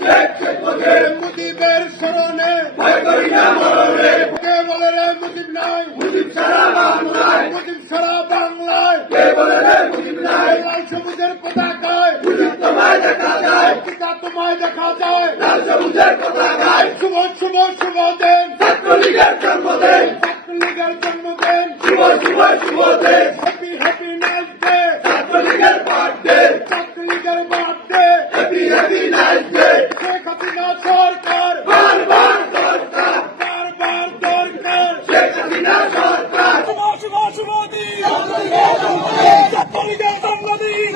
শেখ মুজিব মুজিবের স্মরণে কে বলে রে মুজিব নাই, মুজিব সারা বাংলায় কে বলে রে মুজিব নাই। লাল সবুজের পতাকায় মুজিব তোমায় দেখা যায়, তোমায় দেখা যায় লাল সবুজের পতাকায়। শুভ শুভ শুভ দিন ছাত্রলীগের জন্মদিন, ছাত্রলীগের জন্মদিন, শুভ শুভ শুভ দিন। হ্যাপি হ্যাপি নাইস ডে ছাত্রলীগের বার্থডে, ছাত্রলীগের birthday, happy happy nice day. Sheikh Hasina সরকার বারবার দরকার, বারবার দরকার শেখ হাসিনা সরকার। শুভ শুভ শুভ দিন ছাত্রলীগের জন্মদিন,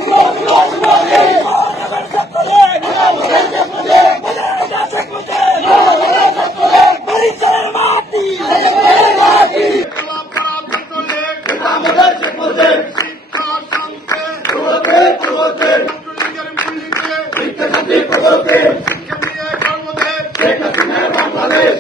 বাংলাদেশ